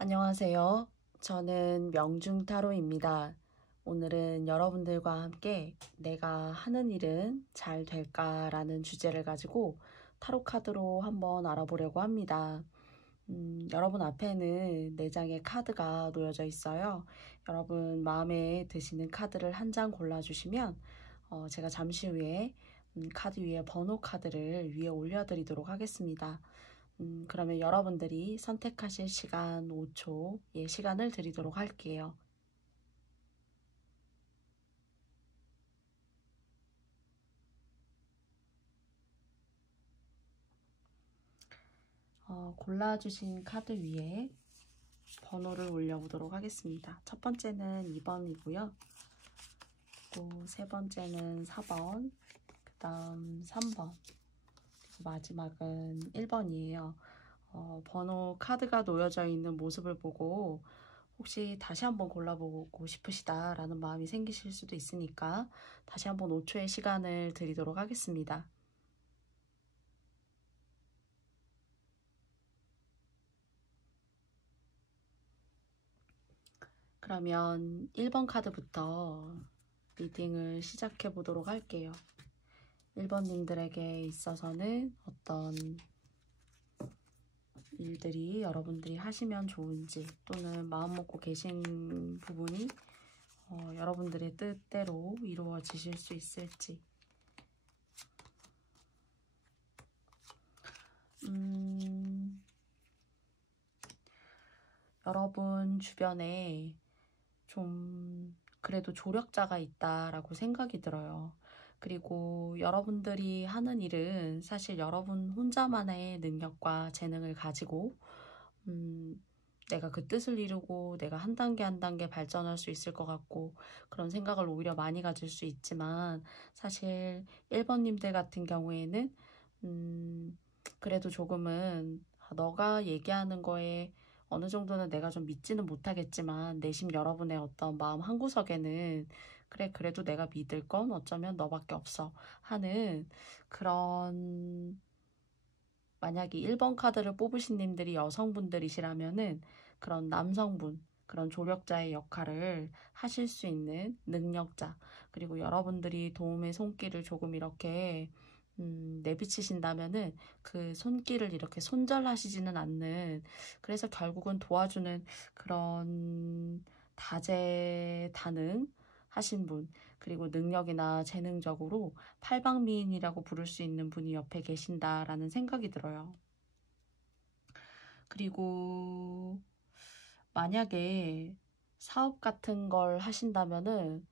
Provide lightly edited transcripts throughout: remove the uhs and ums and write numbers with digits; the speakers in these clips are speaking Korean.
안녕하세요. 저는 명중타로입니다. 오늘은 여러분들과 함께 내가 하는 일은 잘 될까라는 주제를 가지고 타로 카드로 한번 알아보려고 합니다. 여러분 앞에는 4장의 카드가 놓여져 있어요. 여러분 마음에 드시는 카드를 한 장 골라주시면 제가 잠시 후에 카드 위에 번호 카드를 위에 올려드리도록 하겠습니다. 그러면 여러분들이 선택하실 시간 5초의 시간을 드리도록 할게요. 골라주신 카드 위에 번호를 올려보도록 하겠습니다. 첫 번째는 2번이고요. 또 세 번째는 4번, 그 다음 3번, 그리고 마지막은 1번이에요. 번호 카드가 놓여져 있는 모습을 보고 혹시 다시 한번 골라보고 싶으시다라는 마음이 생기실 수도 있으니까 다시 한번 5초의 시간을 드리도록 하겠습니다. 그러면 1번 카드부터 리딩을 시작해 보도록 할게요. 1번님들에게 있어서는 어떤 일들이 여러분들이 하시면 좋은지 또는 마음 먹고 계신 부분이 여러분들의 뜻대로 이루어지실 수 있을지. 여러분 주변에 좀 그래도 조력자가 있다라고 생각이 들어요. 그리고 여러분들이 하는 일은 사실 여러분 혼자만의 능력과 재능을 가지고 내가 그 뜻을 이루고 내가 한 단계 한 단계 발전할 수 있을 것 같고 그런 생각을 오히려 많이 가질 수 있지만 사실 1번님들 같은 경우에는 그래도 조금은 너가 얘기하는 거에 어느 정도는 내가 좀 믿지는 못하겠지만 내심 여러분의 어떤 마음 한구석에는 그래 그래도 내가 믿을 건 어쩌면 너밖에 없어 하는 그런, 만약에 1번 카드를 뽑으신 님들이 여성분들이시라면은 그런 남성분, 그런 조력자의 역할을 하실 수 있는 능력자, 그리고 여러분들이 도움의 손길을 조금 이렇게 내비치신다면은 그 손길을 이렇게 손절하시지는 않는, 그래서 결국은 도와주는 그런 다재다능 하신 분, 그리고 능력이나 재능적으로 팔방미인이라고 부를 수 있는 분이 옆에 계신다라는 생각이 들어요. 그리고 만약에 사업 같은 걸 하신다면은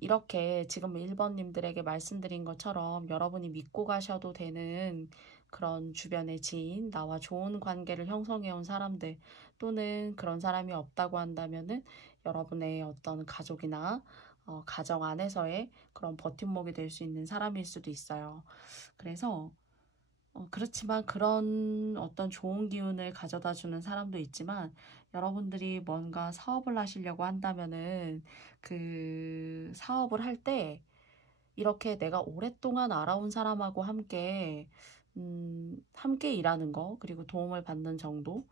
이렇게 지금 1번님들에게 말씀드린 것처럼 여러분이 믿고 가셔도 되는 그런 주변의 지인, 나와 좋은 관계를 형성해온 사람들, 또는 그런 사람이 없다고 한다면은 여러분의 어떤 가족이나 가정 안에서의 그런 버팀목이 될 수 있는 사람일 수도 있어요. 그래서 그렇지만 그런 어떤 좋은 기운을 가져다 주는 사람도 있지만 여러분들이 뭔가 사업을 하시려고 한다면은 그 사업을 할 때 이렇게 내가 오랫동안 알아온 사람하고 함께 일하는 거, 그리고 도움을 받는 정도,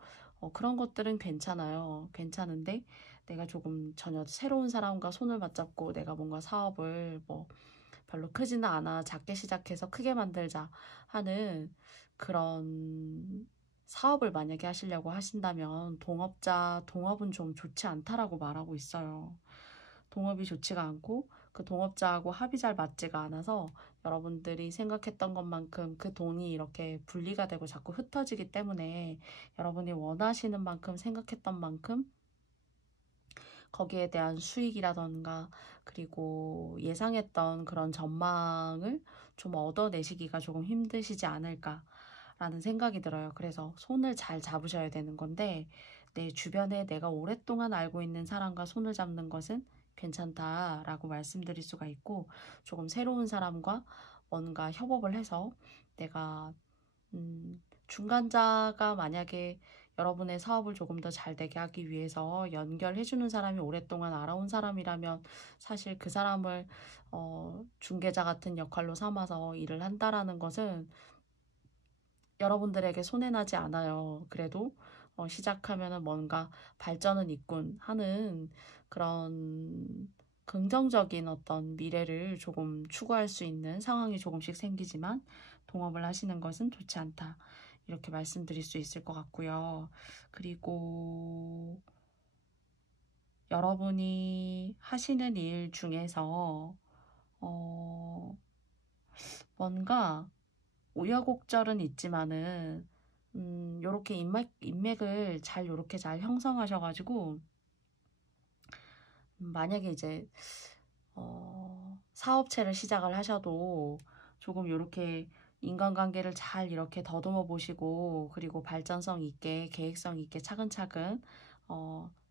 그런 것들은 괜찮아요. 괜찮은데 내가 조금 전혀 새로운 사람과 손을 맞잡고 내가 뭔가 사업을 뭐 별로 크지는 않아 작게 시작해서 크게 만들자 하는 그런 사업을 만약에 하시려고 하신다면 동업은 좀 좋지 않다라고 말하고 있어요. 동업이 좋지가 않고 그 동업자하고 합이 잘 맞지가 않아서 여러분들이 생각했던 것만큼 그 돈이 이렇게 분리가 되고 자꾸 흩어지기 때문에 여러분이 원하시는 만큼 생각했던 만큼 거기에 대한 수익이라던가 그리고 예상했던 그런 전망을 좀 얻어내시기가 조금 힘드시지 않을까라는 생각이 들어요. 그래서 손을 잘 잡으셔야 되는 건데 내 주변에 내가 오랫동안 알고 있는 사람과 손을 잡는 것은 괜찮다라고 말씀드릴 수가 있고, 조금 새로운 사람과 뭔가 협업을 해서 내가 중간자가 만약에 여러분의 사업을 조금 더 잘 되게 하기 위해서 연결해주는 사람이 오랫동안 알아온 사람이라면 사실 그 사람을 중개자 같은 역할로 삼아서 일을 한다라는 것은 여러분들에게 손해나지 않아요. 그래도 시작하면은 뭔가 발전은 있군 하는 그런 긍정적인 어떤 미래를 조금 추구할 수 있는 상황이 조금씩 생기지만 동업을 하시는 것은 좋지 않다. 이렇게 말씀드릴 수 있을 것 같고요. 그리고 여러분이 하시는 일 중에서 어, 뭔가 우여곡절은 있지만은 요렇게 인맥을 요렇게 잘 형성하셔가지고 만약에 이제 사업체를 시작을 하셔도 조금 요렇게 인간관계를 잘 이렇게 더듬어 보시고 그리고 발전성 있게 계획성 있게 차근차근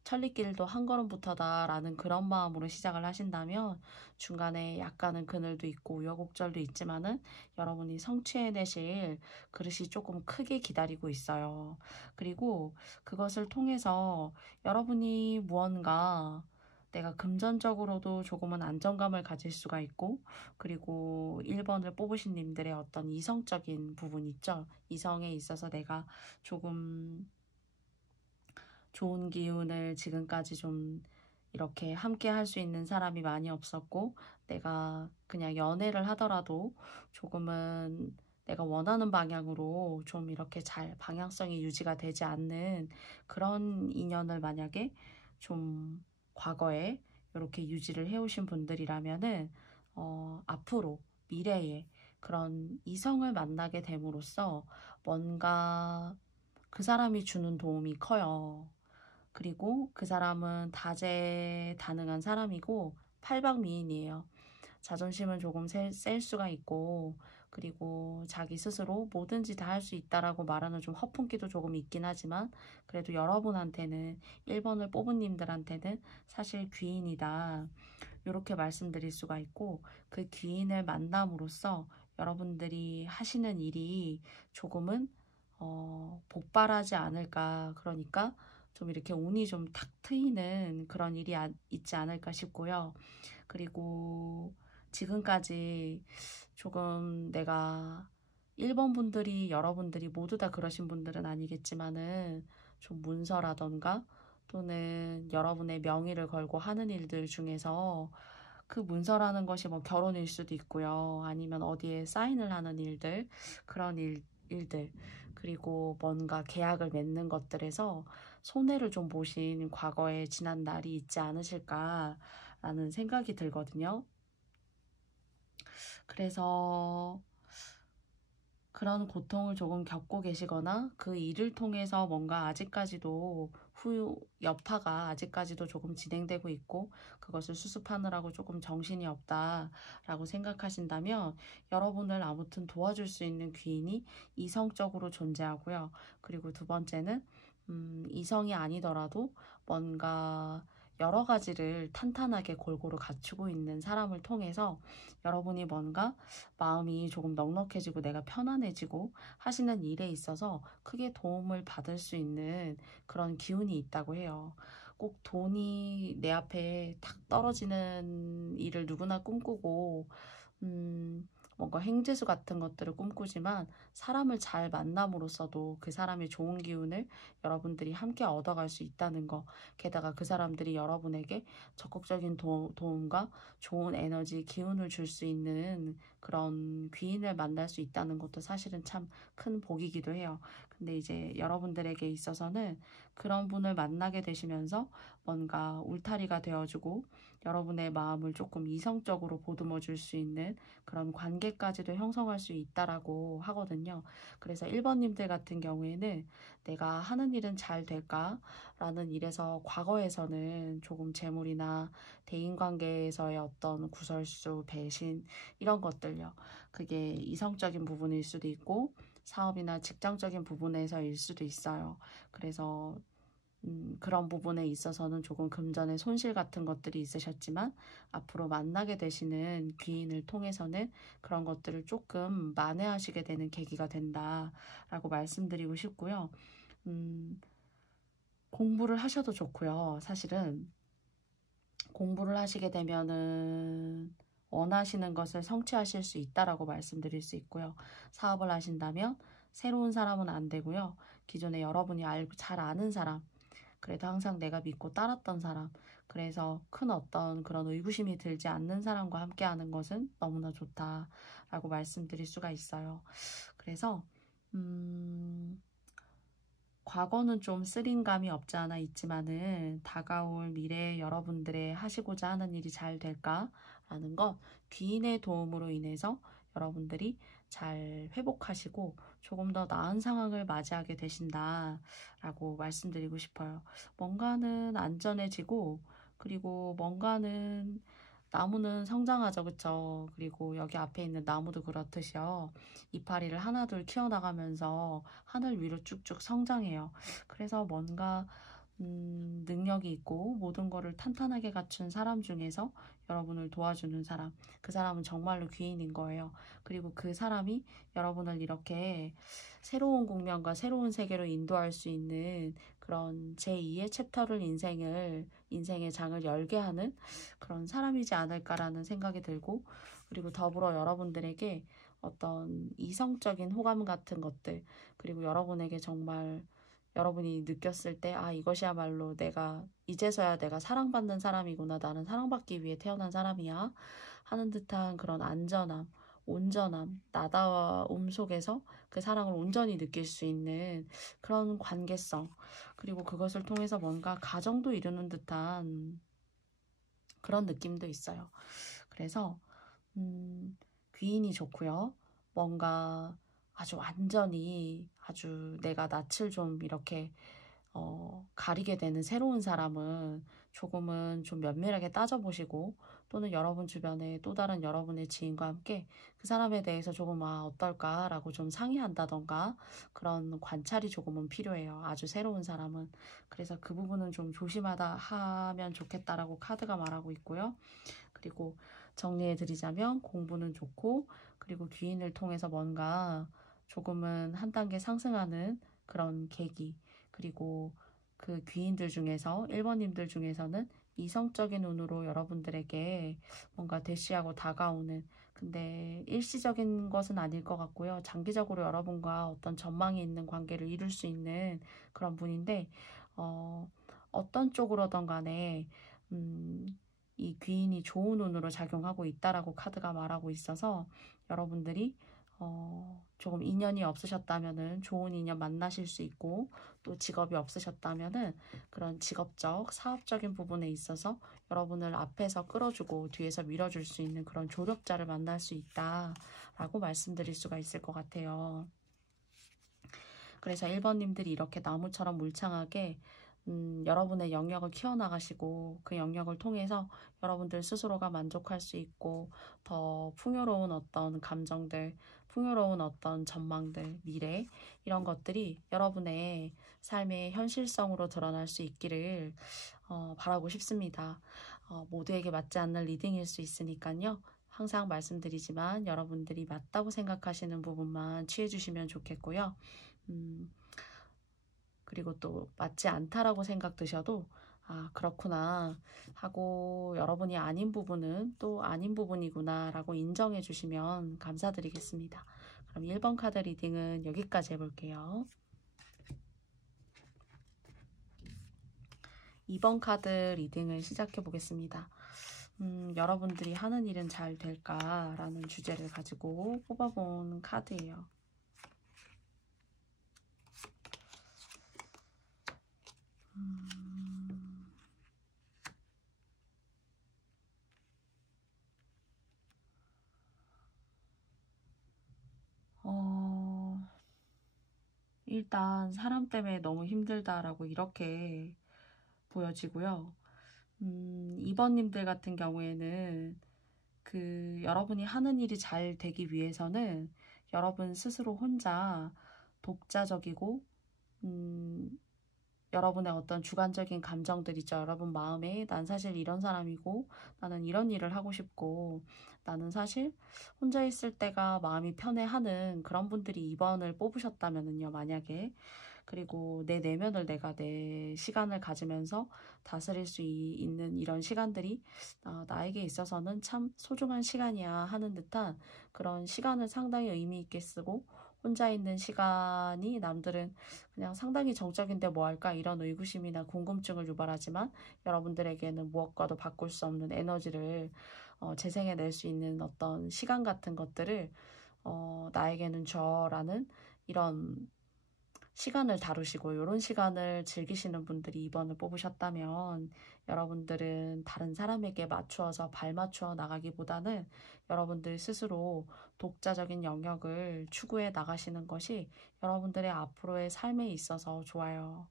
천리길도 한 걸음부터다라는 그런 마음으로 시작을 하신다면 중간에 약간은 그늘도 있고 우여곡절도 있지만은 여러분이 성취해내실 그릇이 조금 크게 기다리고 있어요. 그리고 그것을 통해서 여러분이 무언가 내가 금전적으로도 조금은 안정감을 가질 수가 있고 그리고 1번을 뽑으신 님들의 어떤 이성적인 부분 있죠. 이성에 있어서 내가 조금 좋은 기운을 지금까지 좀 이렇게 함께 할 수 있는 사람이 많이 없었고 내가 그냥 연애를 하더라도 조금은 내가 원하는 방향으로 좀 이렇게 잘 방향성이 유지가 되지 않는 그런 인연을 만약에 좀 과거에 이렇게 유지를 해오신 분들이라면은 앞으로 미래에 그런 이성을 만나게 됨으로써 뭔가 그 사람이 주는 도움이 커요. 그리고 그 사람은 다재다능한 사람이고 팔방미인이에요. 자존심은 조금 셀 수가 있고 그리고 자기 스스로 뭐든지 다 할 수 있다라고 말하는 좀 허풍기도 조금 있긴 하지만 그래도 여러분한테는 1번을 뽑은 님들한테는 사실 귀인이다. 이렇게 말씀드릴 수가 있고 그 귀인을 만남으로써 여러분들이 하시는 일이 조금은 복발하지 않을까. 그러니까 좀 이렇게 운이 좀 탁 트이는 그런 일이 있지 않을까 싶고요. 그리고 지금까지 조금 내가 1번 분들이 여러분들이 모두 다 그러신 분들은 아니겠지만은 좀 문서라던가 또는 여러분의 명의를 걸고 하는 일들 중에서 그 문서라는 것이 뭐 결혼일 수도 있고요. 아니면 어디에 사인을 하는 일들, 그런 일들, 그리고 뭔가 계약을 맺는 것들에서 손해를 좀 보신 과거에 지난 날이 있지 않으실까라는 생각이 들거든요. 그래서 그런 고통을 조금 겪고 계시거나 그 일을 통해서 뭔가 아직까지도 여파가 아직까지도 조금 진행되고 있고 그것을 수습하느라고 조금 정신이 없다라고 생각하신다면 여러분을 아무튼 도와줄 수 있는 귀인이 이성적으로 존재하고요. 그리고 두 번째는 이성이 아니더라도 뭔가 여러 가지를 탄탄하게 골고루 갖추고 있는 사람을 통해서 여러분이 뭔가 마음이 조금 넉넉해지고 내가 편안해지고 하시는 일에 있어서 크게 도움을 받을 수 있는 그런 기운이 있다고 해요. 꼭 돈이 내 앞에 탁 떨어지는 일을 누구나 꿈꾸고 뭔가 행재수 같은 것들을 꿈꾸지만 사람을 잘 만남으로써도 그 사람의 좋은 기운을 여러분들이 함께 얻어갈 수 있다는 거. 게다가 그 사람들이 여러분에게 적극적인 도움과 좋은 에너지, 기운을 줄 수 있는 그런 귀인을 만날 수 있다는 것도 사실은 참 큰 복이기도 해요. 근데 이제 여러분들에게 있어서는 그런 분을 만나게 되시면서 뭔가 울타리가 되어주고 여러분의 마음을 조금 이성적으로 보듬어 줄 수 있는 그런 관계까지도 형성할 수 있다라고 하거든요. 그래서 1번님들 같은 경우에는 내가 하는 일은 잘 될까? 라는 일에서 과거에서는 조금 재물이나 대인관계에서의 어떤 구설수, 배신 이런 것들요. 그게 이성적인 부분일 수도 있고 사업이나 직장적인 부분에서일 수도 있어요. 그래서 그런 부분에 있어서는 조금 금전의 손실 같은 것들이 있으셨지만 앞으로 만나게 되시는 귀인을 통해서는 그런 것들을 조금 만회하시게 되는 계기가 된다라고 말씀드리고 싶고요. 공부를 하셔도 좋고요. 사실은 공부를 하시게 되면은 원하시는 것을 성취하실 수 있다라고 말씀드릴 수 있고요. 사업을 하신다면 새로운 사람은 안 되고요. 기존에 여러분이 알고 잘 아는 사람, 그래도 항상 내가 믿고 따랐던 사람, 그래서 큰 어떤 그런 의구심이 들지 않는 사람과 함께 하는 것은 너무나 좋다라고 말씀드릴 수가 있어요. 그래서 과거는 좀 쓰린 감이 없지 않아 있지만은 다가올 미래에 여러분들의 하시고자 하는 일이 잘 될까라는 것, 귀인의 도움으로 인해서 여러분들이 잘 회복하시고 조금 더 나은 상황을 맞이하게 되신다라고 말씀드리고 싶어요. 뭔가는 안전해지고, 그리고 뭔가는, 나무는 성장하죠, 그쵸? 그리고 여기 앞에 있는 나무도 그렇듯이요. 이파리를 하나둘 키워나가면서 하늘 위로 쭉쭉 성장해요. 그래서 뭔가 능력이 있고 모든 거를 탄탄하게 갖춘 사람 중에서 여러분을 도와주는 사람, 그 사람은 정말로 귀인인 거예요. 그리고 그 사람이 여러분을 이렇게 새로운 국면과 새로운 세계로 인도할 수 있는 그런 제2의 챕터를 인생의 장을 열게 하는 그런 사람이지 않을까라는 생각이 들고, 그리고 더불어 여러분들에게 어떤 이성적인 호감 같은 것들, 그리고 여러분에게 정말 여러분이 느꼈을 때, 아, 이것이야말로 이제서야 내가 사랑받는 사람이구나, 나는 사랑받기 위해 태어난 사람이야 하는 듯한 그런 안전함, 온전함, 나다움 속에서 그 사랑을 온전히 느낄 수 있는 그런 관계성, 그리고 그것을 통해서 뭔가 가정도 이루는 듯한 그런 느낌도 있어요. 그래서 귀인이 좋고요. 뭔가 아주 완전히 아주 내가 낯을 좀 이렇게 가리게 되는 새로운 사람은 조금은 좀 면밀하게 따져보시고, 또는 여러분 주변에 또 다른 여러분의 지인과 함께 그 사람에 대해서 조금 어떨까라고 좀 상의한다던가, 그런 관찰이 조금은 필요해요. 아주 새로운 사람은. 그래서 그 부분은 좀 조심하다 하면 좋겠다라고 카드가 말하고 있고요. 그리고 정리해드리자면 공부는 좋고, 그리고 귀인을 통해서 뭔가 조금은 한 단계 상승하는 그런 계기, 그리고 그 귀인들 중에서 1번님들 중에서는 이성적인 눈으로 여러분들에게 뭔가 대시하고 다가오는, 근데 일시적인 것은 아닐 것 같고요. 장기적으로 여러분과 어떤 전망이 있는 관계를 이룰 수 있는 그런 분인데, 어떤 쪽으로든 간에 이 귀인이 좋은 운으로 작용하고 있다라고 카드가 말하고 있어서, 여러분들이 조금 인연이 없으셨다면은 좋은 인연 만나실 수 있고, 또 직업이 없으셨다면은 그런 직업적, 사업적인 부분에 있어서 여러분을 앞에서 끌어주고 뒤에서 밀어줄 수 있는 그런 조력자를 만날 수 있다라고 말씀드릴 수가 있을 것 같아요. 그래서 1번님들이 이렇게 나무처럼 물창하게 여러분의 영역을 키워나가시고, 그 영역을 통해서 여러분들 스스로가 만족할 수 있고, 더 풍요로운 어떤 감정들, 풍요로운 어떤 전망들, 미래, 이런 것들이 여러분의 삶의 현실성으로 드러날 수 있기를 바라고 싶습니다. 모두에게 맞지 않는 리딩일 수 있으니까요. 항상 말씀드리지만 여러분들이 맞다고 생각하시는 부분만 취해주시면 좋겠고요. 그리고 또 맞지 않다라고 생각 드셔도, 아, 그렇구나 하고, 여러분이 아닌 부분은 또 아닌 부분이구나 라고 인정해 주시면 감사드리겠습니다. 그럼 1번 카드 리딩은 여기까지 해볼게요. 2번 카드 리딩을 시작해 보겠습니다. 여러분들이 하는 일은 잘 될까라는 주제를 가지고 뽑아본 카드예요. 일단 사람 때문에 너무 힘들다라고 이렇게 보여지고요. 2번님들 같은 경우에는 여러분이 하는 일이 잘 되기 위해서는 여러분 스스로 혼자 독자적이고, 여러분의 어떤 주관적인 감정들 있죠. 여러분 마음에 난 사실 이런 사람이고, 나는 이런 일을 하고 싶고, 나는 사실 혼자 있을 때가 마음이 편해하는 그런 분들이 2번을 뽑으셨다면은요, 만약에. 그리고 내 내면을 내가 내 시간을 가지면서 다스릴 수 있는 이런 시간들이 나에게 있어서는 참 소중한 시간이야 하는 듯한 그런 시간을 상당히 의미 있게 쓰고, 혼자 있는 시간이 남들은 그냥 상당히 정적인데 뭐 할까 이런 의구심이나 궁금증을 유발하지만 여러분들에게는 무엇과도 바꿀 수 없는 에너지를 재생해낼 수 있는 어떤 시간 같은 것들을 나에게는 줘라는 이런 시간을 다루시고 이런 시간을 즐기시는 분들이 2번을 뽑으셨다면 여러분들은 다른 사람에게 맞추어서 발맞추어 나가기보다는 여러분들 스스로 독자적인 영역을 추구해 나가시는 것이 여러분들의 앞으로의 삶에 있어서 좋아요.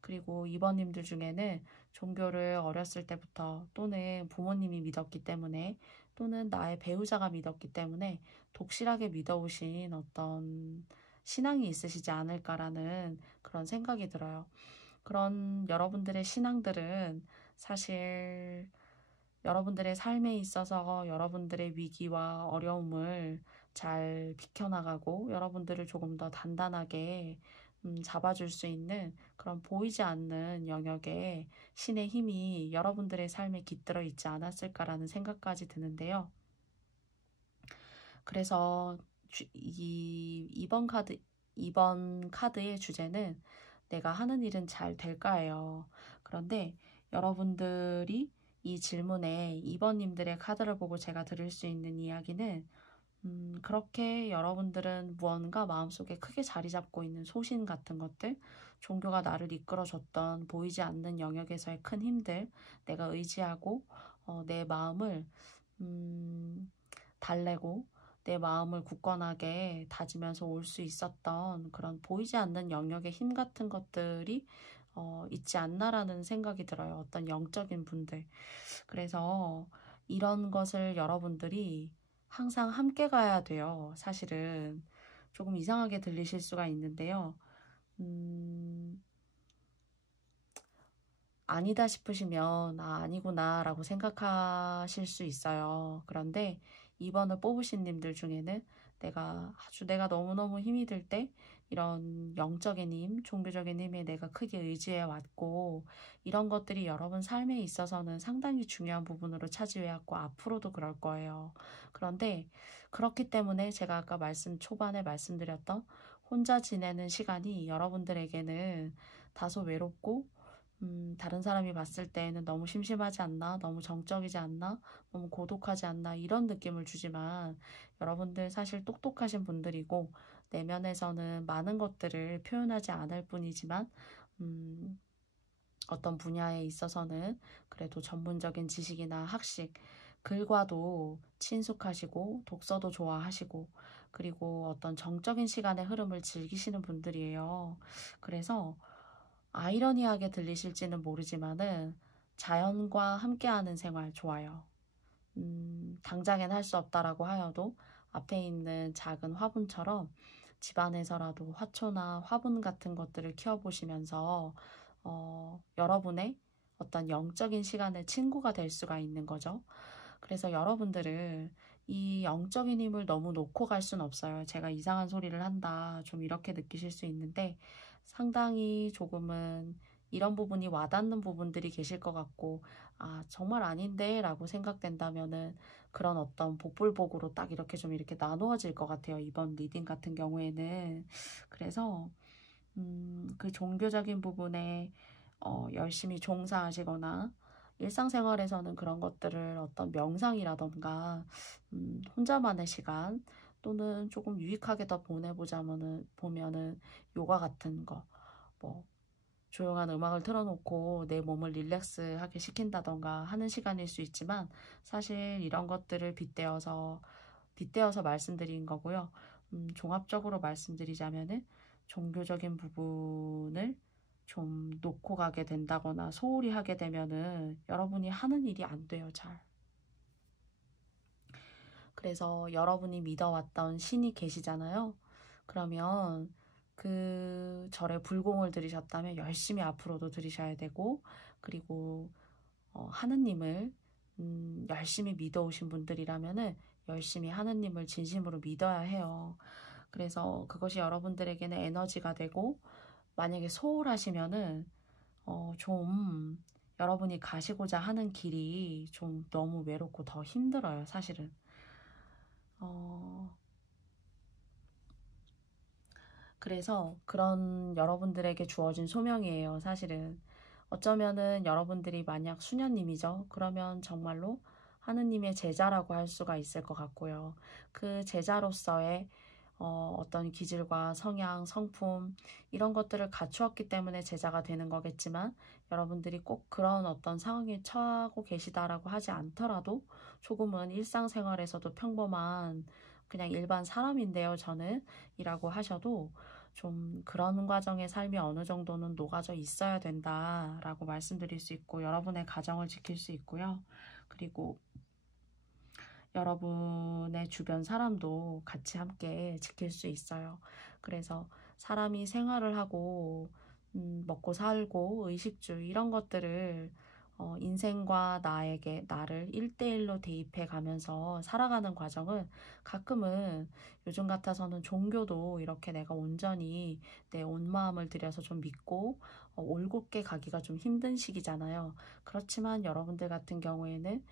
그리고 2번님들 중에는 종교를 어렸을 때부터 또는 부모님이 믿었기 때문에 또는 나의 배우자가 믿었기 때문에 독실하게 믿어오신 어떤 신앙이 있으시지 않을까라는 그런 생각이 들어요. 그런 여러분들의 신앙들은 사실 여러분들의 삶에 있어서 여러분들의 위기와 어려움을 잘 비켜나가고 여러분들을 조금 더 단단하게 잡아줄 수 있는 그런 보이지 않는 영역에 신의 힘이 여러분들의 삶에 깃들어 있지 않았을까라는 생각까지 드는데요. 그래서 이번 카드의 주제는 내가 하는 일은 잘 될까예요. 그런데 여러분들이 이 질문에 2번님들의 카드를 보고 제가 들을 수 있는 이야기는 그렇게 여러분들은 무언가 마음속에 크게 자리 잡고 있는 소신 같은 것들, 종교가 나를 이끌어줬던 보이지 않는 영역에서의 큰 힘들, 내가 의지하고 내 마음을 달래고 내 마음을 굳건하게 다지면서 올 수 있었던 그런 보이지 않는 영역의 힘 같은 것들이 있지 않나라는 생각이 들어요. 어떤 영적인 분들. 그래서 이런 것을 여러분들이 항상 함께 가야 돼요. 사실은 조금 이상하게 들리실 수가 있는데요. 아니다 싶으시면 아니구나 라고 생각하실 수 있어요. 그런데 2번을 뽑으신 님들 중에는 내가 너무너무 힘이 들 때 이런 영적인 힘, 종교적인 힘에 내가 크게 의지해 왔고 이런 것들이 여러분 삶에 있어서는 상당히 중요한 부분으로 차지해왔고 앞으로도 그럴 거예요. 그런데 그렇기 때문에 제가 아까 초반에 말씀드렸던 혼자 지내는 시간이 여러분들에게는 다소 외롭고 다른 사람이 봤을 때에는 너무 심심하지 않나? 너무 정적이지 않나? 너무 고독하지 않나? 이런 느낌을 주지만 여러분들 사실 똑똑하신 분들이고 내면에서는 많은 것들을 표현하지 않을 뿐이지만 어떤 분야에 있어서는 그래도 전문적인 지식이나 학식, 글과도 친숙하시고 독서도 좋아하시고 그리고 어떤 정적인 시간의 흐름을 즐기시는 분들이에요. 그래서 아이러니하게 들리실지는 모르지만은 자연과 함께하는 생활 좋아요. 당장엔 할 수 없다라고 하여도 앞에 있는 작은 화분처럼 집안에서라도 화초나 화분 같은 것들을 키워보시면서 여러분의 어떤 영적인 시간의 친구가 될 수가 있는 거죠. 그래서 여러분들은 이 영적인 힘을 너무 놓고 갈 순 없어요. 제가 이상한 소리를 한다. 좀 이렇게 느끼실 수 있는데 상당히 조금은 이런 부분이 와닿는 부분들이 계실 것 같고 정말 아닌데 라고 생각된다면은 그런 어떤 복불복으로 딱 이렇게 좀 이렇게 나누어질 것 같아요. 이번 리딩 같은 경우에는. 그래서 그 종교적인 부분에 열심히 종사하시거나 일상생활에서는 그런 것들을 어떤 명상이라던가 혼자만의 시간 또는 조금 유익하게 더 보면은 요가 같은 거, 뭐 조용한 음악을 틀어놓고 내 몸을 릴렉스하게 시킨다던가 하는 시간일 수 있지만 사실 이런 것들을 빗대어서 말씀드린 거고요. 종합적으로 말씀드리자면은 종교적인 부분을 좀 놓고 가게 된다거나 소홀히 하게 되면은 여러분이 하는 일이 안 돼요, 잘. 그래서 여러분이 믿어왔던 신이 계시잖아요. 그러면 그 절에 불공을 들이셨다면 열심히 앞으로도 들이셔야 되고, 그리고 하느님을 열심히 믿어오신 분들이라면은 열심히 하느님을 진심으로 믿어야 해요. 그래서 그것이 여러분들에게는 에너지가 되고, 만약에 소홀하시면은 좀 여러분이 가시고자 하는 길이 좀 너무 외롭고 더 힘들어요, 사실은. 어, 그래서 그런 여러분들에게 주어진 소명이에요, 사실은. 어쩌면은 여러분들이 만약 수녀님이죠. 그러면 정말로 하느님의 제자라고 할 수가 있을 것 같고요. 그 제자로서의 어떤 기질과 성향, 성품 이런 것들을 갖추었기 때문에 제자가 되는 거겠지만 여러분들이 꼭 그런 어떤 상황에 처하고 계시다라고 하지 않더라도 조금은 일상생활에서도 평범한 그냥 일반 사람인데요, 저는 이라고 하셔도 좀 그런 과정의 삶이 어느 정도는 녹아져 있어야 된다라고 말씀드릴 수 있고 여러분의 가정을 지킬 수 있고요. 그리고 여러분의 주변 사람도 같이 함께 지킬 수 있어요. 그래서 사람이 생활을 하고 먹고 살고 의식주 이런 것들을 인생과 나를 1대1로 대입해 가면서 살아가는 과정은 가끔은 요즘 같아서는 종교도 이렇게 내가 온전히 내 온 마음을 들여서 좀 믿고 올곧게 가기가 좀 힘든 시기잖아요. 그렇지만 여러분들 같은 경우에는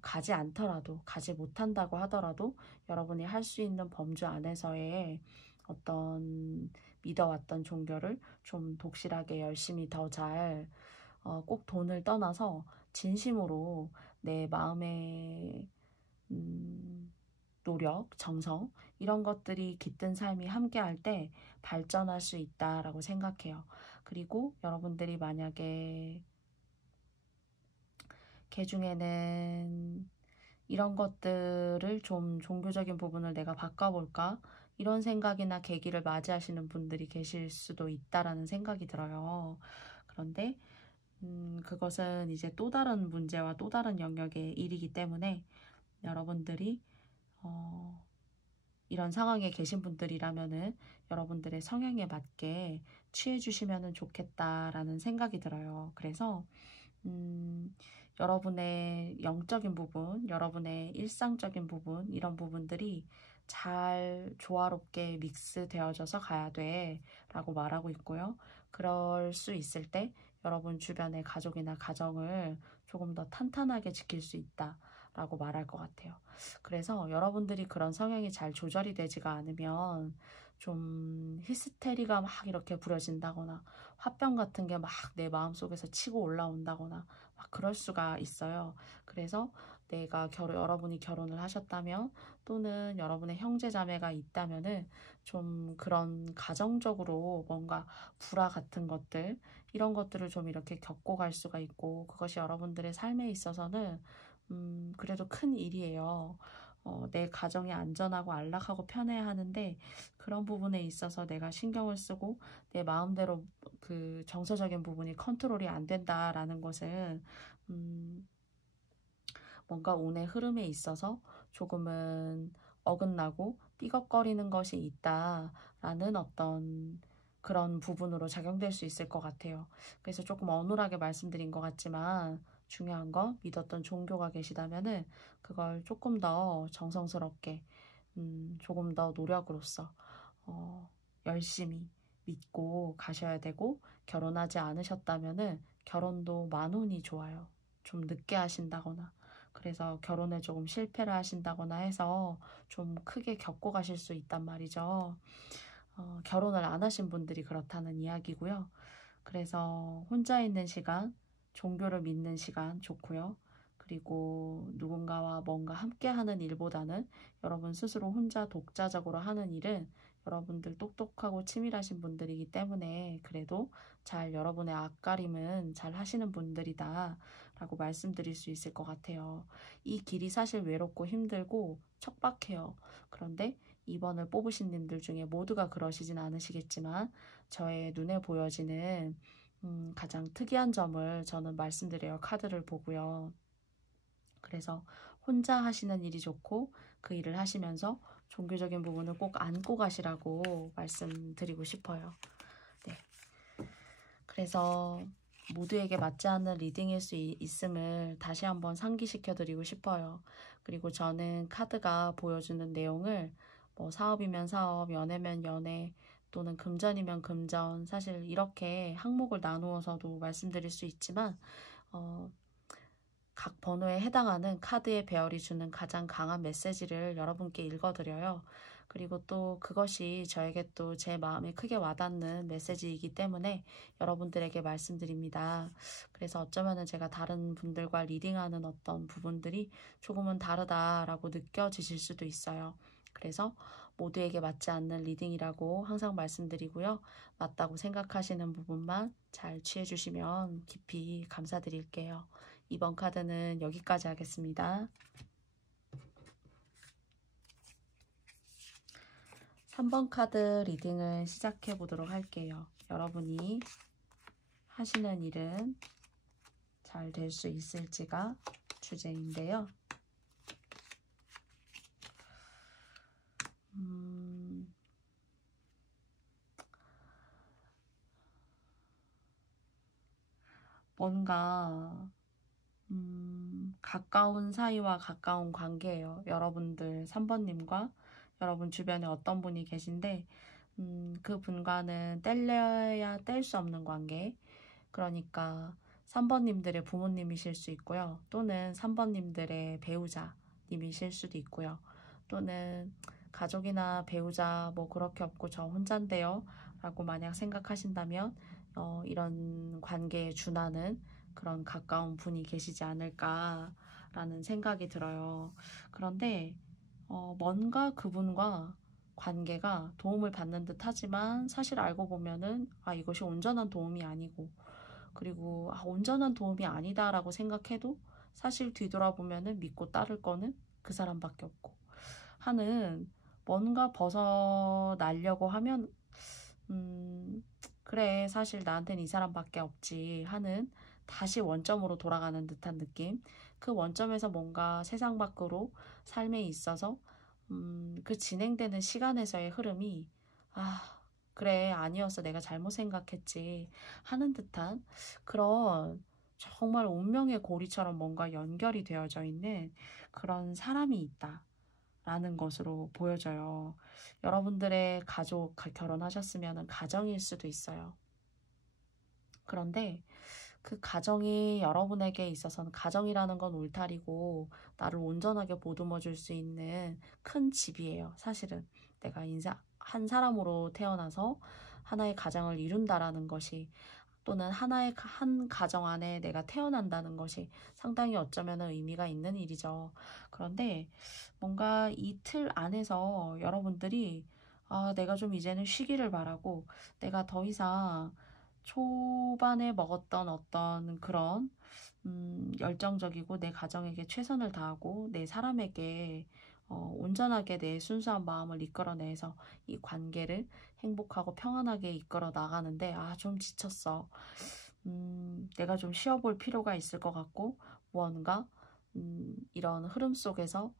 가지 않더라도, 가지 못한다고 하더라도 여러분이 할 수 있는 범주 안에서의 어떤 믿어왔던 종교를 좀 독실하게 열심히 더 잘, 꼭 돈을 떠나서 진심으로 내 마음의 노력, 정성 이런 것들이 깃든 삶이 함께할 때 발전할 수 있다라고 생각해요. 그리고 여러분들이 만약에 개 중에는 이런 것들을 좀 종교적인 부분을 내가 바꿔볼까? 이런 생각이나 계기를 맞이하시는 분들이 계실 수도 있다라는 생각이 들어요. 그런데 그것은 이제 또 다른 문제와 또 다른 영역의 일이기 때문에 여러분들이 이런 상황에 계신 분들이라면은 여러분들의 성향에 맞게 취해 주시면 좋겠다라는 생각이 들어요. 그래서 여러분의 영적인 부분, 여러분의 일상적인 부분, 이런 부분들이 잘 조화롭게 믹스되어져서 가야 돼 라고 말하고 있고요. 그럴 수 있을 때 여러분 주변의 가족이나 가정을 조금 더 탄탄하게 지킬 수 있다 라고 말할 것 같아요. 그래서 여러분들이 그런 성향이 잘 조절이 되지가 않으면 좀 히스테리가 막 이렇게 부려진다거나 화병 같은 게 막 내 마음속에서 치고 올라온다거나 막 그럴 수가 있어요. 그래서 여러분이 결혼을 하셨다면 또는 여러분의 형제 자매가 있다면은 좀 그런 가정적으로 뭔가 불화 같은 것들 이런 것들을 좀 이렇게 겪고 갈 수가 있고 그것이 여러분들의 삶에 있어서는 그래도 큰 일이에요. 내 가정이 안전하고 안락하고 편해야 하는데 그런 부분에 있어서 내가 신경을 쓰고 내 마음대로 그 정서적인 부분이 컨트롤이 안 된다라는 것은 뭔가 운의 흐름에 있어서 조금은 어긋나고 삐걱거리는 것이 있다라는 어떤 그런 부분으로 작용될 수 있을 것 같아요. 그래서 조금 어눌하게 말씀드린 것 같지만 중요한 건 믿었던 종교가 계시다면은 그걸 조금 더 정성스럽게 조금 더 노력으로서 열심히 믿고 가셔야 되고 결혼하지 않으셨다면은 결혼도 만운이 좋아요. 좀 늦게 하신다거나 그래서 결혼에 조금 실패를 하신다거나 해서 좀 크게 겪고 가실 수 있단 말이죠. 결혼을 안 하신 분들이 그렇다는 이야기고요. 그래서 혼자 있는 시간, 종교를 믿는 시간 좋고요. 그리고 누군가와 뭔가 함께 하는 일보다는 여러분 스스로 혼자 독자적으로 하는 일은 여러분들 똑똑하고 치밀하신 분들이기 때문에 그래도 잘 여러분의 앞가림은 잘 하시는 분들이다 라고 말씀드릴 수 있을 것 같아요. 이 길이 사실 외롭고 힘들고 척박해요. 그런데 2번을 뽑으신 님들 중에 모두가 그러시진 않으시겠지만 저의 눈에 보여지는 가장 특이한 점을 저는 말씀드려요. 카드를 보고요. 그래서 혼자 하시는 일이 좋고 그 일을 하시면서 종교적인 부분을 꼭 안고 가시라고 말씀드리고 싶어요. 네. 그래서 모두에게 맞지 않는 리딩일 수 있음을 다시 한번 상기시켜 드리고 싶어요. 그리고 저는 카드가 보여주는 내용을 뭐 사업이면 사업, 연애면 연애, 또는 금전이면 금전, 사실 이렇게 항목을 나누어서도 말씀드릴 수 있지만 각 번호에 해당하는 카드의 배열이 주는 가장 강한 메시지를 여러분께 읽어드려요. 그리고 또 그것이 저에게 또 제 마음에 크게 와닿는 메시지이기 때문에 여러분들에게 말씀드립니다. 그래서 어쩌면은 제가 다른 분들과 리딩하는 어떤 부분들이 조금은 다르다라고 느껴지실 수도 있어요. 그래서 모두에게 맞지 않는 리딩이라고 항상 말씀드리고요. 맞다고 생각하시는 부분만 잘 취해주시면 깊이 감사드릴게요. 이번 카드는 여기까지 하겠습니다. 3번 카드 리딩을 시작해 보도록 할게요. 여러분이 하시는 일은 잘 될 수 있을지가 주제인데요. 뭔가 가까운 사이와 가까운 관계예요. 여러분들 3번님과 여러분 주변에 어떤 분이 계신데 그 분과는 뗄래야 뗄 수 없는 관계. 그러니까 3번님들의 부모님이실 수 있고요. 또는 3번님들의 배우자님이실 수도 있고요. 또는 가족이나 배우자 뭐 그렇게 없고 저 혼잔데요 라고 만약 생각하신다면 이런 관계에 준하는 그런 가까운 분이 계시지 않을까라는 생각이 들어요. 그런데 뭔가 그분과 관계가 도움을 받는 듯 하지만 사실 알고 보면은 이것이 온전한 도움이 아니고, 그리고 온전한 도움이 아니다라고 생각해도 사실 뒤돌아보면은 믿고 따를 거는 그 사람밖에 없고 하는, 뭔가 벗어나려고 하면 그래 사실 나한테는 이 사람밖에 없지 하는, 다시 원점으로 돌아가는 듯한 느낌. 그 원점에서 뭔가 세상 밖으로 삶에 있어서 그 진행되는 시간에서의 흐름이 그래 아니었어 내가 잘못 생각했지 하는 듯한 그런, 정말 운명의 고리처럼 뭔가 연결이 되어져 있는 그런 사람이 있다 라는 것으로 보여져요. 여러분들의 가족, 결혼하셨으면 가정일 수도 있어요. 그런데 그 가정이 여러분에게 있어서는, 가정이라는 건 울타리고 나를 온전하게 보듬어 줄 수 있는 큰 집이에요. 사실은 내가 한 사람으로 태어나서 하나의 가정을 이룬다라는 것이, 또는 한 가정 안에 내가 태어난다는 것이 상당히 어쩌면 의미가 있는 일이죠. 그런데 뭔가 이 틀 안에서 여러분들이 내가 좀 이제는 쉬기를 바라고, 내가 더 이상 초반에 먹었던 어떤 그런 열정적이고 내 가정에게 최선을 다하고 내 사람에게 온전하게 내 순수한 마음을 이끌어내서 이 관계를 행복하고 평안하게 이끌어 나가는데 좀 지쳤어. 내가 좀 쉬어볼 필요가 있을 것 같고, 무언가 이런 흐름 속에서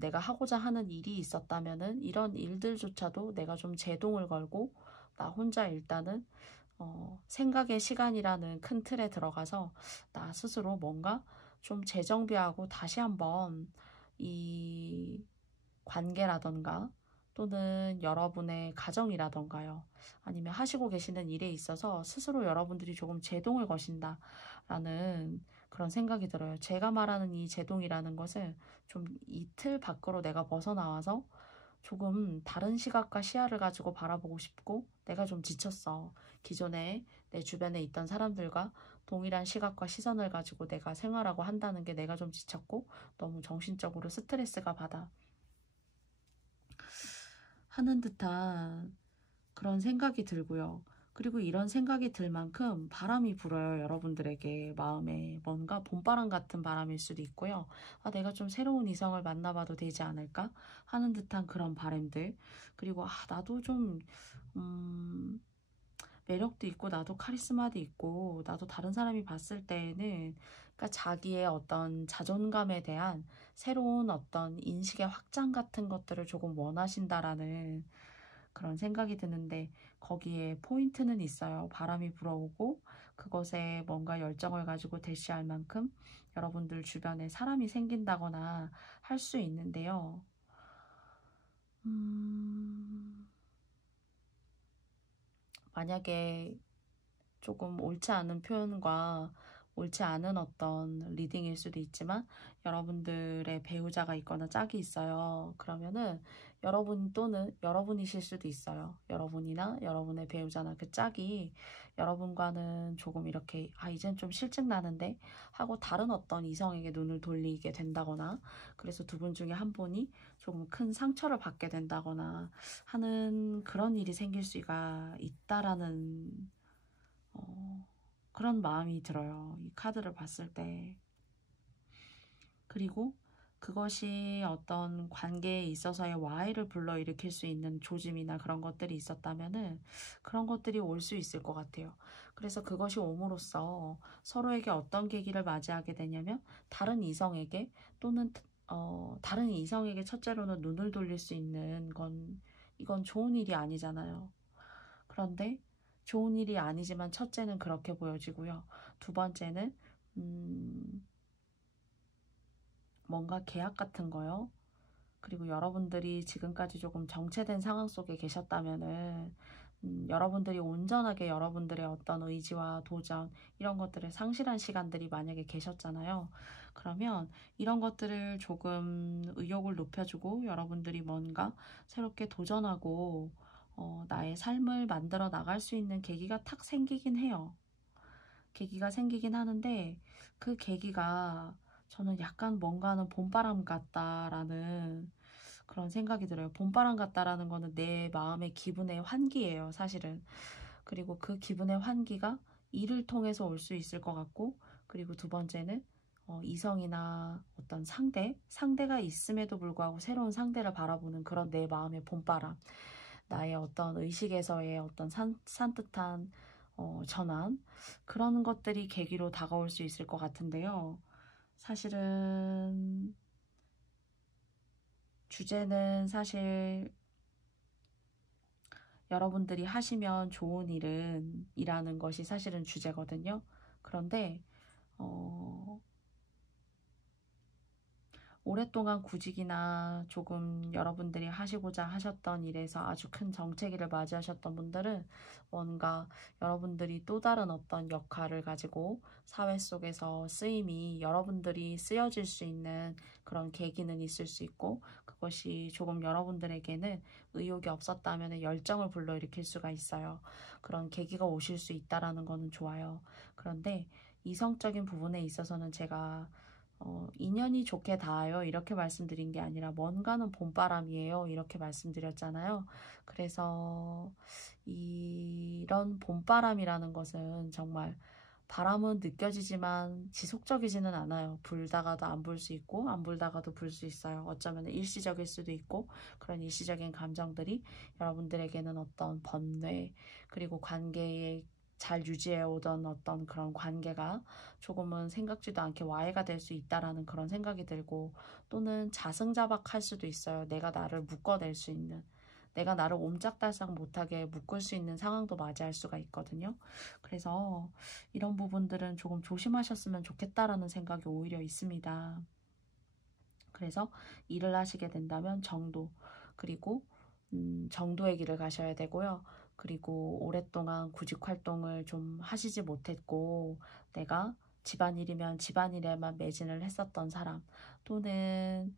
내가 하고자 하는 일이 있었다면은 이런 일들조차도 내가 좀 제동을 걸고 나 혼자 일단은 생각의 시간이라는 큰 틀에 들어가서 나 스스로 뭔가 좀 재정비하고 다시 한번 이 관계라던가 또는 여러분의 가정이라던가요. 아니면 하시고 계시는 일에 있어서 스스로 여러분들이 조금 제동을 거신다라는 그런 생각이 들어요. 제가 말하는 이 제동이라는 것은 좀 이 틀 밖으로 내가 벗어나와서 조금 다른 시각과 시야를 가지고 바라보고 싶고, 내가 좀 지쳤어. 기존에 내 주변에 있던 사람들과 동일한 시각과 시선을 가지고 내가 생활하고 한다는 게 내가 좀 지쳤고 너무 정신적으로 스트레스가 받아 하는 듯한 그런 생각이 들고요. 그리고 이런 생각이 들 만큼 바람이 불어요. 여러분들에게 마음에 뭔가 봄바람 같은 바람일 수도 있고요. 내가 좀 새로운 이성을 만나봐도 되지 않을까 하는 듯한 그런 바람들. 그리고 나도 좀 매력도 있고 나도 카리스마도 있고 나도 다른 사람이 봤을 때에는, 그러니까 자기의 어떤 자존감에 대한 새로운 어떤 인식의 확장 같은 것들을 조금 원하신다라는 그런 생각이 드는데, 거기에 포인트는 있어요. 바람이 불어오고 그것에 뭔가 열정을 가지고 대시할 만큼 여러분들 주변에 사람이 생긴다거나 할 수 있는데요. 만약에 조금 옳지 않은 표현과 옳지 않은 어떤 리딩일 수도 있지만 여러분들의 배우자가 있거나 짝이 있어요. 그러면은 여러분 또는 여러분이실 수도 있어요. 여러분이나 여러분의 배우자나 그 짝이 여러분과는 조금 이렇게 이젠 좀 실증나는데 하고 다른 어떤 이성에게 눈을 돌리게 된다거나, 그래서 두 분 중에 한 분이 조금 큰 상처를 받게 된다거나 하는 그런 일이 생길 수가 있다라는 그런 마음이 들어요. 이 카드를 봤을 때. 그리고 그것이 어떤 관계에 있어서의 와해를 불러일으킬 수 있는 조짐이나 그런 것들이 있었다면은 그런 것들이 올 수 있을 것 같아요. 그래서 그것이 옴으로써 서로에게 어떤 계기를 맞이하게 되냐면 다른 이성에게 또는 다른 이성에게 첫째로는 눈을 돌릴 수 있는 이건 좋은 일이 아니잖아요. 그런데 좋은 일이 아니지만 첫째는 그렇게 보여지고요. 두 번째는 뭔가 계약 같은 거요. 그리고 여러분들이 지금까지 조금 정체된 상황 속에 계셨다면은 여러분들이 온전하게 여러분들의 어떤 의지와 도전 이런 것들을 상실한 시간들이 만약에 계셨잖아요. 그러면 이런 것들을 조금 의욕을 높여주고 여러분들이 뭔가 새롭게 도전하고 나의 삶을 만들어 나갈 수 있는 계기가 탁 생기긴 해요. 계기가 생기긴 하는데 그 계기가 저는 약간 뭔가는 봄바람 같다라는 그런 생각이 들어요. 봄바람 같다라는 거는 내 마음의 기분의 환기예요, 사실은. 그리고 그 기분의 환기가 일을 통해서 올 수 있을 것 같고, 그리고 두 번째는 이성이나 어떤 상대가 있음에도 불구하고 새로운 상대를 바라보는 그런 내 마음의 봄바람, 나의 어떤 의식에서의 어떤 산뜻한 전환, 그런 것들이 계기로 다가올 수 있을 것 같은데요. 사실은 주제는 사실 여러분들이 하시면 좋은 일은 이라는 것이 사실은 주제거든요. 그런데 오랫동안 구직이나 조금 여러분들이 하시고자 하셨던 일에서 아주 큰 정체기를 맞이하셨던 분들은 뭔가 여러분들이 또 다른 어떤 역할을 가지고 사회 속에서 쓰임이 여러분들이 쓰여질 수 있는 그런 계기는 있을 수 있고, 그것이 조금 여러분들에게는 의욕이 없었다면 열정을 불러일으킬 수가 있어요. 그런 계기가 오실 수 있다라는 거는 좋아요. 그런데 이성적인 부분에 있어서는 제가 인연이 좋게 닿아요 이렇게 말씀드린 게 아니라 뭔가는 봄바람이에요 이렇게 말씀드렸잖아요. 그래서 이런 봄바람이라는 것은 정말 바람은 느껴지지만 지속적이지는 않아요. 불다가도 안 불 수 있고 안 불다가도 불 수 있어요. 어쩌면 일시적일 수도 있고, 그런 일시적인 감정들이 여러분들에게는 어떤 번뇌, 그리고 관계에 잘 유지해 오던 어떤 그런 관계가 조금은 생각지도 않게 와해가 될 수 있다라는 그런 생각이 들고, 또는 자승자박할 수도 있어요. 내가 나를 묶어낼 수 있는, 내가 나를 옴짝달싹 못하게 묶을 수 있는 상황도 맞이할 수가 있거든요. 그래서 이런 부분들은 조금 조심하셨으면 좋겠다라는 생각이 오히려 있습니다. 그래서 일을 하시게 된다면 정도, 그리고 정도의 길을 가셔야 되고요. 그리고 오랫동안 구직 활동을 좀 하시지 못했고 내가 집안일이면 집안일에만 매진을 했었던 사람, 또는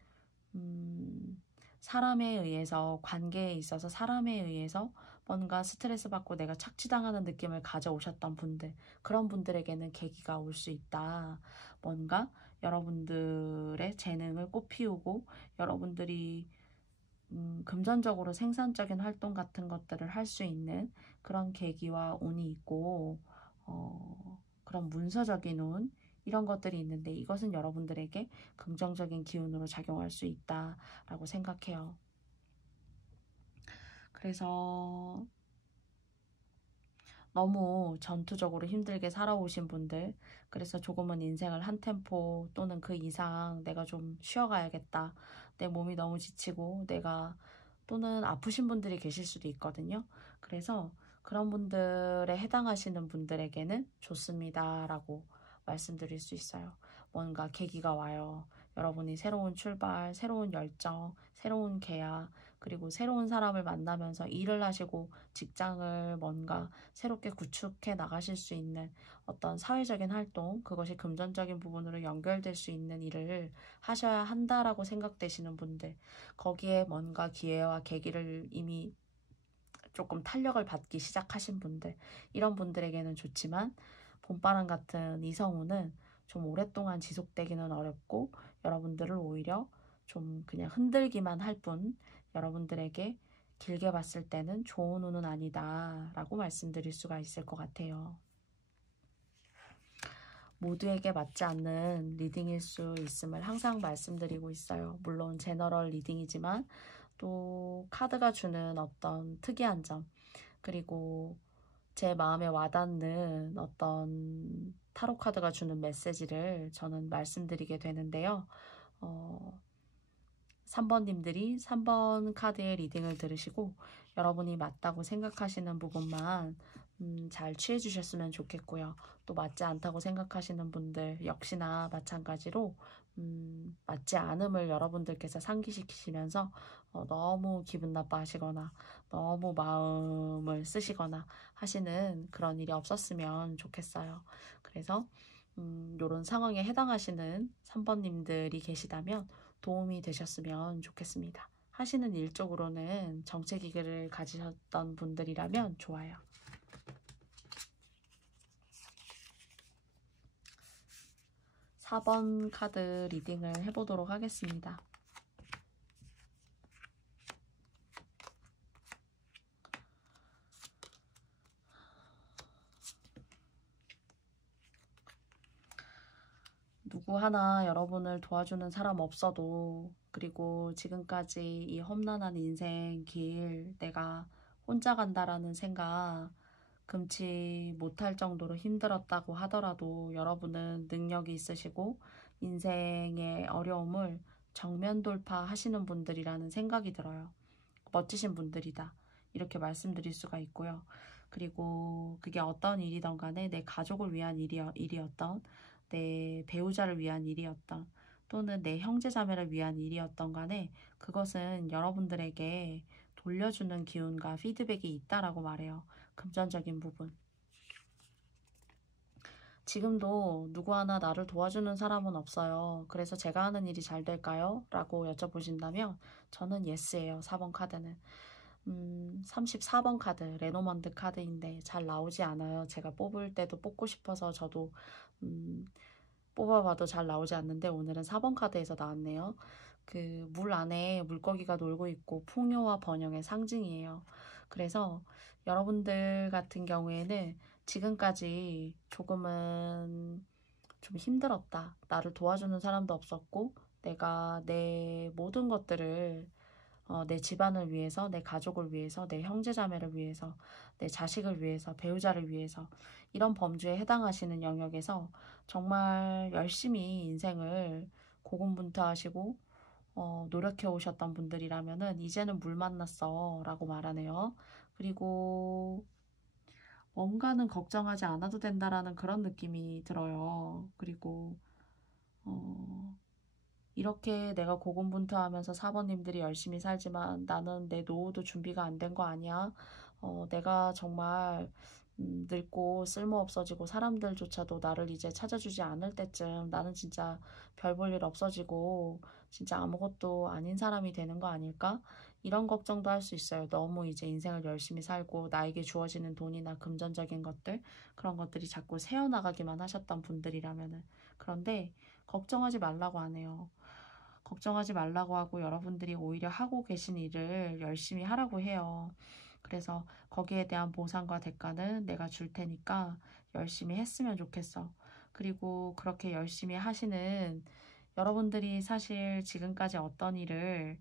사람에 의해서, 관계에 있어서 사람에 의해서 뭔가 스트레스 받고 내가 착취당하는 느낌을 가져오셨던 분들, 그런 분들에게는 계기가 올 수 있다. 뭔가 여러분들의 재능을 꽃피우고 여러분들이 금전적으로 생산적인 활동 같은 것들을 할 수 있는 그런 계기와 운이 있고, 그런 문서적인 운, 이런 것들이 있는데 이것은 여러분들에게 긍정적인 기운으로 작용할 수 있다라고 생각해요. 그래서 너무 전투적으로 힘들게 살아오신 분들, 그래서 조금은 인생을 한 템포 또는 그 이상 내가 좀 쉬어가야겠다, 내 몸이 너무 지치고 내가, 또는 아프신 분들이 계실 수도 있거든요. 그래서 그런 분들에 해당하시는 분들에게는 좋습니다 라고 말씀드릴 수 있어요. 뭔가 계기가 와요. 여러분이 새로운 출발, 새로운 열정, 새로운 계약, 그리고 새로운 사람을 만나면서 일을 하시고 직장을 뭔가 새롭게 구축해 나가실 수 있는 어떤 사회적인 활동, 그것이 금전적인 부분으로 연결될 수 있는 일을 하셔야 한다라고 생각되시는 분들, 거기에 뭔가 기회와 계기를 이미 조금 탄력을 받기 시작하신 분들, 이런 분들에게는 좋지만 봄바람 같은 이성우는 좀 오랫동안 지속되기는 어렵고 여러분들을 오히려 좀 그냥 흔들기만 할 뿐, 여러분들에게 길게 봤을 때는 좋은 운은 아니다 라고 말씀드릴 수가 있을 것 같아요. 모두에게 맞지 않는 리딩일 수 있음을 항상 말씀드리고 있어요. 물론 제너럴 리딩이지만 또 카드가 주는 어떤 특이한 점, 그리고 제 마음에 와닿는 어떤 타로 카드가 주는 메시지를 저는 말씀드리게 되는데요. 3번님들이 3번 카드의 리딩을 들으시고 여러분이 맞다고 생각하시는 부분만 잘 취해 주셨으면 좋겠고요. 또 맞지 않다고 생각하시는 분들 역시나 마찬가지로 맞지 않음을 여러분들께서 상기시키시면서 너무 기분 나빠하시거나 너무 마음을 쓰시거나 하시는 그런 일이 없었으면 좋겠어요. 그래서 이런 상황에 해당하시는 3번님들이 계시다면 도움이 되셨으면 좋겠습니다. 하시는 일 쪽으로는 정체기를 가지셨던 분들이라면 좋아요. 4번 카드 리딩을 해보도록 하겠습니다. 누구 하나 여러분을 도와주는 사람 없어도, 그리고 지금까지 이 험난한 인생 길 내가 혼자 간다라는 생각 금치 못할 정도로 힘들었다고 하더라도 여러분은 능력이 있으시고 인생의 어려움을 정면 돌파하시는 분들이라는 생각이 들어요. 멋지신 분들이다, 이렇게 말씀드릴 수가 있고요. 그리고 그게 어떤 일이든 간에 내 가족을 위한 일이었던, 내 배우자를 위한 일이었던, 또는 내 형제자매를 위한 일이었던 간에 그것은 여러분들에게 돌려주는 기운과 피드백이 있다라고 말해요. 금전적인 부분. 지금도 누구 하나 나를 도와주는 사람은 없어요. 그래서 제가 하는 일이 잘 될까요? 라고 여쭤보신다면 저는 예스예요. 4번 카드는. 34번 카드, 레노먼드 카드인데 잘 나오지 않아요. 제가 뽑을 때도 뽑고 싶어서 저도 뽑아봐도 잘 나오지 않는데 오늘은 4번 카드에서 나왔네요. 그 물 안에 물고기가 놀고 있고 풍요와 번영의 상징이에요. 그래서 여러분들 같은 경우에는 지금까지 조금은 좀 힘들었다. 나를 도와주는 사람도 없었고 내가 내 모든 것들을 내 집안을 위해서, 내 가족을 위해서, 내 형제자매를 위해서, 내 자식을 위해서, 배우자를 위해서, 이런 범주에 해당하시는 영역에서 정말 열심히 인생을 고군분투하시고 노력해 오셨던 분들이라면은 이제는 물 만났어 라고 말하네요. 그리고 뭔가는 걱정하지 않아도 된다라는 그런 느낌이 들어요. 그리고 이렇게 내가 고군분투하면서 사모님들이 열심히 살지만 나는 내 노후도 준비가 안 된 거 아니야? 내가 정말 늙고 쓸모없어지고 사람들조차도 나를 이제 찾아주지 않을 때쯤 나는 진짜 별 볼 일 없어지고 진짜 아무것도 아닌 사람이 되는 거 아닐까? 이런 걱정도 할 수 있어요. 너무 이제 인생을 열심히 살고 나에게 주어지는 돈이나 금전적인 것들, 그런 것들이 자꾸 새어나가기만 하셨던 분들이라면은. 그런데 걱정하지 말라고 하네요. 걱정하지 말라고 하고 여러분들이 오히려 하고 계신 일을 열심히 하라고 해요. 그래서 거기에 대한 보상과 대가는 내가 줄 테니까 열심히 했으면 좋겠어. 그리고 그렇게 열심히 하시는 여러분들이 사실 지금까지 어떤 일을,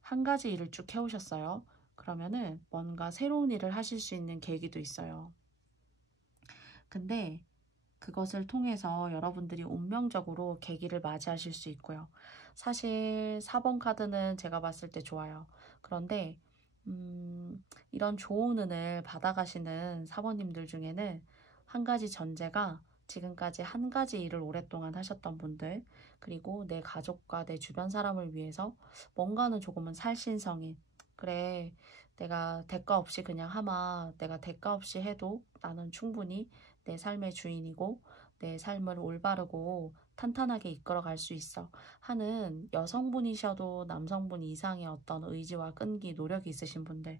한 가지 일을 쭉 해오셨어요. 그러면은 뭔가 새로운 일을 하실 수 있는 계기도 있어요. 근데 그것을 통해서 여러분들이 운명적으로 계기를 맞이하실 수 있고요. 사실 4번 카드는 제가 봤을 때 좋아요. 그런데 이런 좋은 운을 받아가시는 사모님들 중에는 한 가지 전제가 지금까지 한 가지 일을 오랫동안 하셨던 분들, 그리고 내 가족과 내 주변 사람을 위해서 뭔가는 조금은 살신성인, 그래, 내가 대가 없이 그냥 하마, 내가 대가 없이 해도 나는 충분히 내 삶의 주인이고 내 삶을 올바르고 탄탄하게 이끌어갈 수 있어 하는 여성분이셔도 남성분 이상의 어떤 의지와 끈기, 노력이 있으신 분들,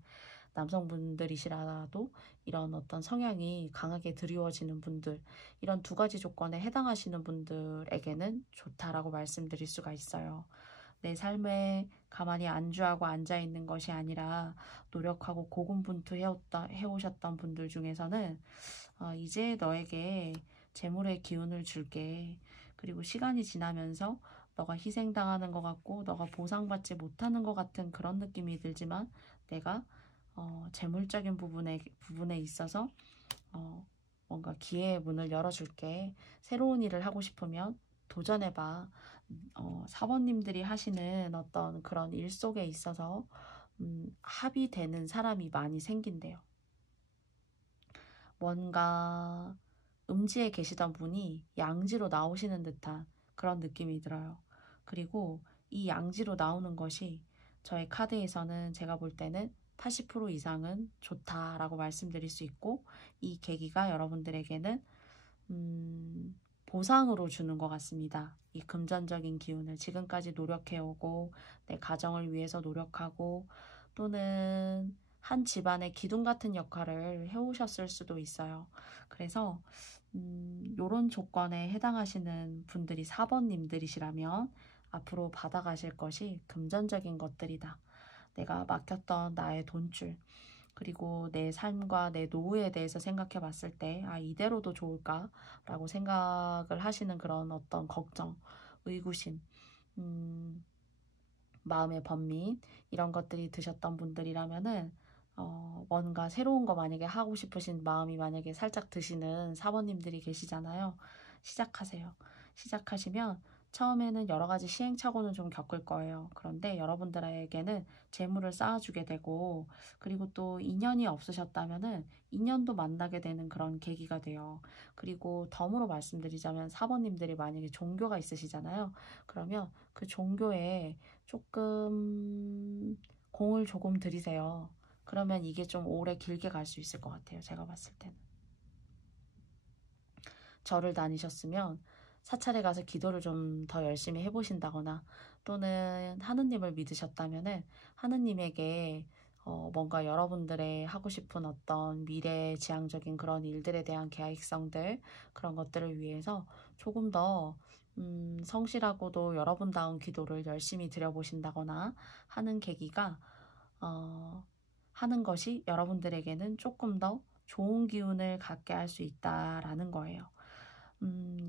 남성분들이시라도 이런 어떤 성향이 강하게 드리워지는 분들, 이런 두 가지 조건에 해당하시는 분들에게는 좋다라고 말씀드릴 수가 있어요. 내 삶에 가만히 안주하고 앉아있는 것이 아니라 노력하고 해오셨던 분들 중에서는 이제 너에게 재물의 기운을 줄게. 그리고 시간이 지나면서 너가 희생당하는 것 같고 너가 보상받지 못하는 것 같은 그런 느낌이 들지만 내가 재물적인 부분에 있어서 뭔가 기회의 문을 열어줄게. 새로운 일을 하고 싶으면 도전해봐. 사원님들이 하시는 어떤 그런 일 속에 있어서 합의되는 사람이 많이 생긴대요. 뭔가 음지에 계시던 분이 양지로 나오시는 듯한 그런 느낌이 들어요. 그리고 이 양지로 나오는 것이 저의 카드에서는 제가 볼 때는 80% 이상은 좋다라고 말씀드릴 수 있고, 이 계기가 여러분들에게는 보상으로 주는 것 같습니다. 이 금전적인 기운을 지금까지 노력해오고 내 가정을 위해서 노력하고 또는 한 집안의 기둥 같은 역할을 해오셨을 수도 있어요. 그래서 이런 조건에 해당하시는 분들이 4번님들이시라면 앞으로 받아가실 것이 금전적인 것들이다. 내가 맡겼던 나의 돈줄, 그리고 내 삶과 내 노후에 대해서 생각해 봤을 때, 이대로도 좋을까? 라고 생각을 하시는 그런 어떤 걱정, 의구심, 마음의 번민, 이런 것들이 드셨던 분들이라면은, 뭔가 새로운 거 만약에 하고 싶으신 마음이 만약에 살짝 드시는 사모님들이 계시잖아요. 시작하세요. 시작하시면 처음에는 여러 가지 시행착오는 좀 겪을 거예요. 그런데 여러분들에게는 재물을 쌓아주게 되고, 그리고 또 인연이 없으셨다면은 인연도 만나게 되는 그런 계기가 돼요. 그리고 덤으로 말씀드리자면 사모님들이 만약에 종교가 있으시잖아요. 그러면 그 종교에 조금 공을 조금 들이세요. 그러면 이게 좀 오래 길게 갈 수 있을 것 같아요. 제가 봤을 때는. 절을 다니셨으면 사찰에 가서 기도를 좀 더 열심히 해보신다거나 또는 하느님을 믿으셨다면은 하느님에게 뭔가 여러분들의 하고 싶은 어떤 미래지향적인 그런 일들에 대한 계획성들, 그런 것들을 위해서 조금 더 성실하고도 여러분다운 기도를 열심히 드려보신다거나 하는 계기가 하는 것이 여러분들에게는 조금 더 좋은 기운을 갖게 할 수 있다라는 거예요.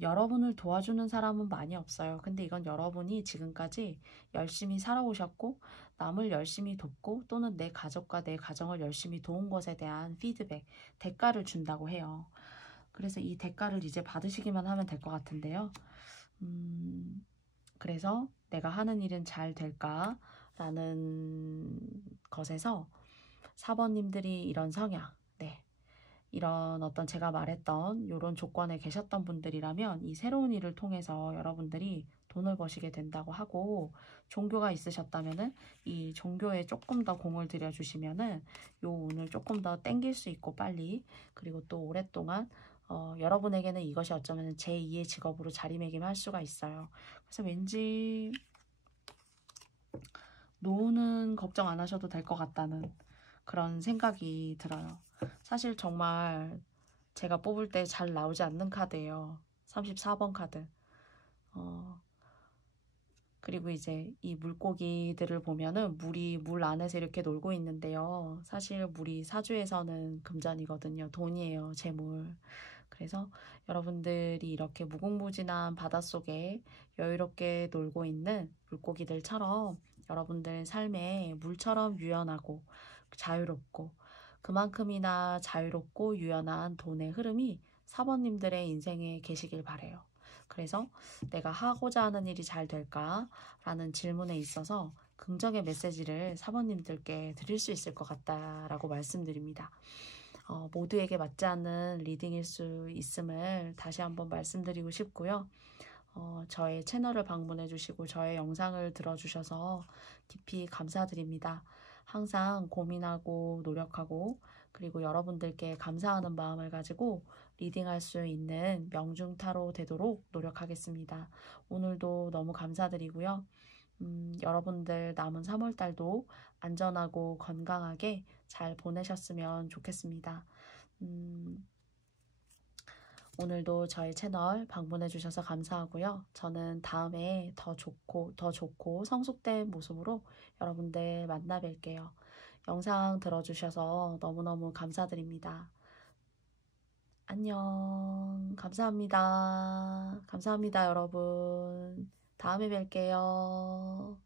여러분을 도와주는 사람은 많이 없어요. 근데 이건 여러분이 지금까지 열심히 살아오셨고 남을 열심히 돕고 또는 내 가족과 내 가정을 열심히 도운 것에 대한 피드백, 대가를 준다고 해요. 그래서 이 대가를 이제 받으시기만 하면 될 것 같은데요. 그래서 내가 하는 일은 잘 될까? 라는 것에서 4번님들이 이런 성향, 네, 이런 어떤 제가 말했던 이런 조건에 계셨던 분들이라면 이 새로운 일을 통해서 여러분들이 돈을 버시게 된다고 하고, 종교가 있으셨다면은 이 종교에 조금 더 공을 들여주시면은 요 운을 조금 더 땡길 수 있고 빨리, 그리고 또 오랫동안 여러분에게는 이것이 어쩌면 제2의 직업으로 자리매김할 수가 있어요. 그래서 왠지 노후는 걱정 안 하셔도 될 것 같다는 그런 생각이 들어요. 사실 정말 제가 뽑을 때 잘 나오지 않는 카드예요. 34번 카드. 그리고 이제 이 물고기들을 보면은 물이 물 안에서 이렇게 놀고 있는데요. 사실 물이 사주에서는 금전이거든요. 돈이에요. 재물. 그래서 여러분들이 이렇게 무궁무진한 바닷속에 여유롭게 놀고 있는 물고기들처럼 여러분들 삶에 물처럼 유연하고 자유롭고 그만큼이나 자유롭고 유연한 돈의 흐름이 사번님들의 인생에 계시길 바래요. 그래서 내가 하고자 하는 일이 잘 될까? 라는 질문에 있어서 긍정의 메시지를 사모님들께 드릴 수 있을 것 같다라고 말씀드립니다. 모두에게 맞지 않는 리딩일 수 있음을 다시 한번 말씀드리고 싶고요. 저의 채널을 방문해 주시고 저의 영상을 들어주셔서 깊이 감사드립니다. 항상 고민하고 노력하고 그리고 여러분들께 감사하는 마음을 가지고 리딩할 수 있는 명중타로 되도록 노력하겠습니다. 오늘도 너무 감사드리고요. 여러분들 남은 3월달도 안전하고 건강하게 잘 보내셨으면 좋겠습니다. 오늘도 저희 채널 방문해 주셔서 감사하고요. 저는 다음에 더 좋고 성숙된 모습으로 여러분들 만나 뵐게요. 영상 들어주셔서 너무너무 감사드립니다. 안녕. 감사합니다. 감사합니다, 여러분. 다음에 뵐게요.